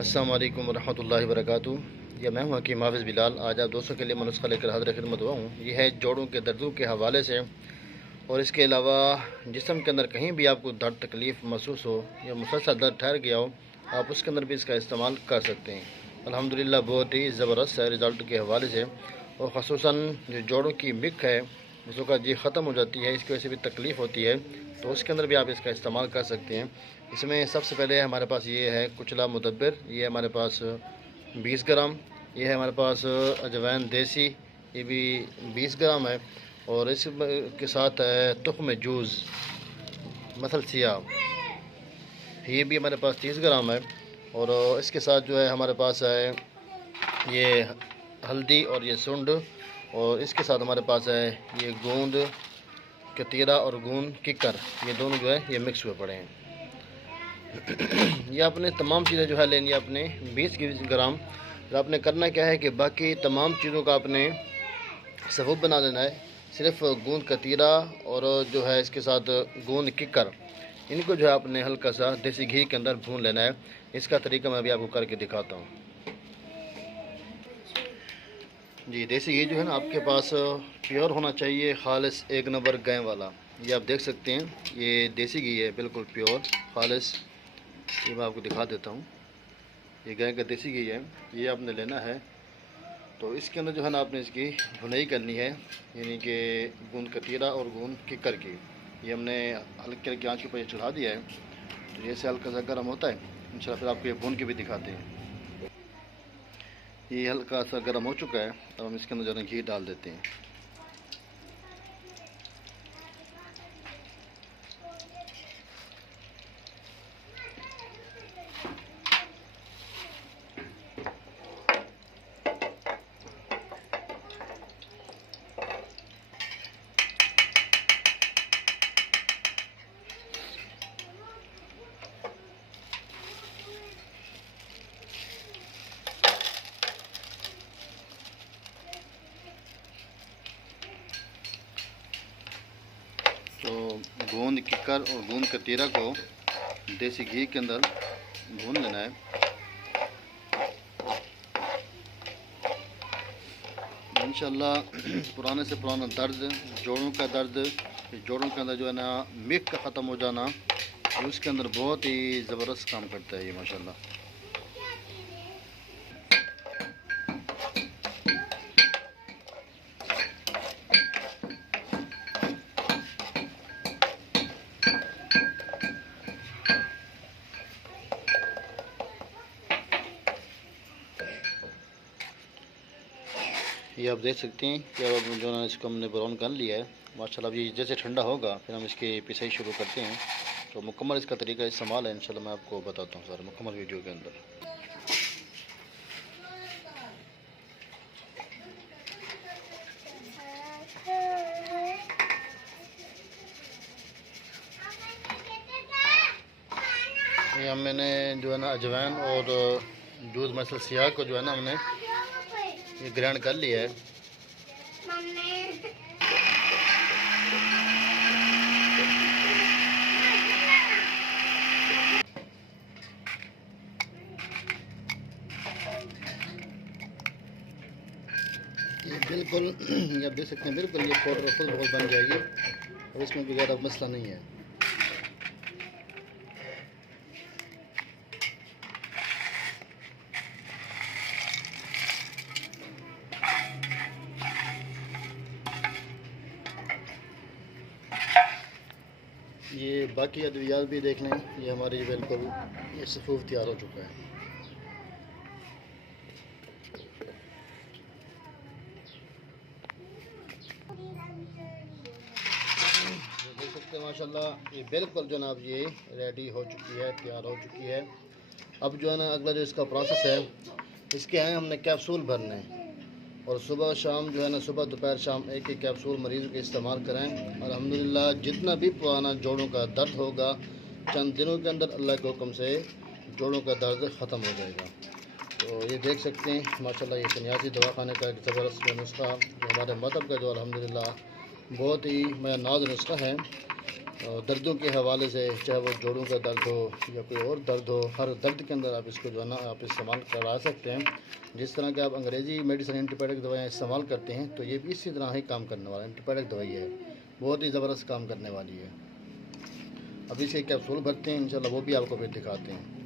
अस्सलाम वालेकुम वरहमतुल्लाहि वबरकातुहू। या मैं हूँ हकीम हाफिज़ बिलाल। आज आप दोस्तों के लिए मैं नुस्खा लेकर हाज़िर खिदमत हुआ हूँ। यह है जोड़ों के दर्दों के हवाले से, और इसके अलावा जिस्म के अंदर कहीं भी आपको दर्द तकलीफ़ महसूस हो या मुसलसल दर्द ठहर गया हो, आप उसके अंदर भी इसका इस्तेमाल कर सकते हैं। अल्हम्दुलिल्लाह बहुत ही ज़बरदस्त है रिज़ल्ट के हवाले से। और ख़ुसूसन जो जोड़ों की मिक है उसका जी ख़त्म हो जाती है, इसकी वजह से भी तकलीफ़ होती है, तो उसके अंदर भी आप इसका इस्तेमाल कर सकते हैं। इसमें सबसे पहले हमारे पास ये है कुचला मुदब्बिर, ये हमारे पास 20 ग्राम। ये है हमारे पास अजवाइन देसी, ये भी 20 ग्राम है। और इसके साथ है तुख्म जूज़ मसल सियाह, ये भी हमारे पास 30 ग्राम है। और इसके साथ जो है हमारे पास है ये हल्दी और ये सुंड। और इसके साथ हमारे पास है ये गोंद कतीरा और गोंद किकर, ये दोनों जो है ये मिक्स हुए पड़े हैं। ये आपने तमाम चीज़ें जो है लेनी है अपने 20 ग्राम। और आपने करना क्या है कि बाकी तमाम चीज़ों का आपने सबूत बना लेना है। सिर्फ गोंद कतीरा और जो है इसके साथ गोंद किकर, इनको जो है आपने हल्का सा देसी घी के अंदर भून लेना है। इसका तरीका मैं अभी आपको करके दिखाता हूँ। जी, देसी घी जो है ना आपके पास प्योर होना चाहिए, खालिस 1 नंबर गाय वाला। ये आप देख सकते हैं, ये देसी घी है, बिल्कुल प्योर खालिस। ये मैं आपको दिखा देता हूँ, ये गाय का देसी घी है, ये आपने लेना है। तो इसके अंदर जो है ना आपने इसकी भुनाई करनी है, यानी कि गूंद कतीरा और गूंद किकर की। ये हमने हल्के हल्के आँच के ऊपर चढ़ा दिया है। तो जैसे हल्का सा गर्म होता है इंशाल्लाह फिर आपको ये भून के भी दिखाते हैं। ये हल्का सा गर्म हो चुका है, अब हम इसके अंदर जो है घी डाल देते हैं। तो गोंद किकर और गोंद कतीरा को देसी घी के अंदर भून लेना है। इंशाल्लाह पुराने से पुराना दर्द, जोड़ों का दर्द, जोड़ों के अंदर जो है ना मिक का ख़त्म हो जाना, उसके अंदर बहुत ही ज़बरदस्त काम करता है ये माशाल्लाह। ये आप देख सकते हैं कि अब जो है इसको हमने ब्राउन कर लिया है माशाल्लाह। अब ये जैसे ठंडा होगा फिर हम इसकी पिसाई शुरू करते हैं। तो मुकम्मल इसका तरीका इस्तेमाल है इंशाल्लाह मैं आपको बताता हूँ सारे मुकम्मल वीडियो के अंदर। ये मैंने जो है ना अजवाइन और दूध मसल सियाह को जो है ना हमने ये ग्राइंड कर लिया है। ये बिल्कुल ये आप देख सकते हैं, बिल्कुल ये पाउडर खुद बहुत बन जाएगी और इसमें भी ज़्यादा मसला नहीं है। ये बाकी अद्वियात भी देख लें, ये हमारी बिल्कुल ये सफूफ तैयार हो चुका है। देख सकते हैं माशाल्लाह ये बिल्कुल जनाब ये रेडी हो चुकी है, तैयार हो चुकी है। अब जो है ना अगला जो इसका प्रोसेस है, इसके हैं हमने कैप्सूल भरने हैं। और सुबह शाम जो है ना, सुबह दोपहर शाम एक एक कैप्सूल मरीज़ के इस्तेमाल करें। अल्हम्दुलिल्लाह जितना भी पुराना जोड़ों का दर्द होगा चंद दिनों के अंदर अल्लाह के हुक्म से जोड़ों का दर्द ख़त्म हो जाएगा। तो ये देख सकते हैं माशाल्लाह ये सन्यासी दवाखाने का एक ज़बरदस्त नुस्खा, जो हमारे मज़हब का जो अल्हम्दुलिल्लाह बहुत ही मेरा नाज नुस्खा है। दर्दों के हवाले से, चाहे वो जोड़ों का दर्द हो या कोई और दर्द हो, हर दर्द के अंदर आप इसको जो है ना आप इस्तेमाल करा सकते हैं। जिस तरह के आप अंग्रेज़ी मेडिसिन एंटीबायोटिक दवाएँ इस्तेमाल करते हैं, तो ये भी इसी तरह ही काम करने वाला एंटीबायोटिक दवाई है, बहुत ही ज़बरदस्त काम करने वाली है। अब इसके कैप्सूल भरते हैं, इंशाल्लाह वो भी आपको फिर दिखाते हैं।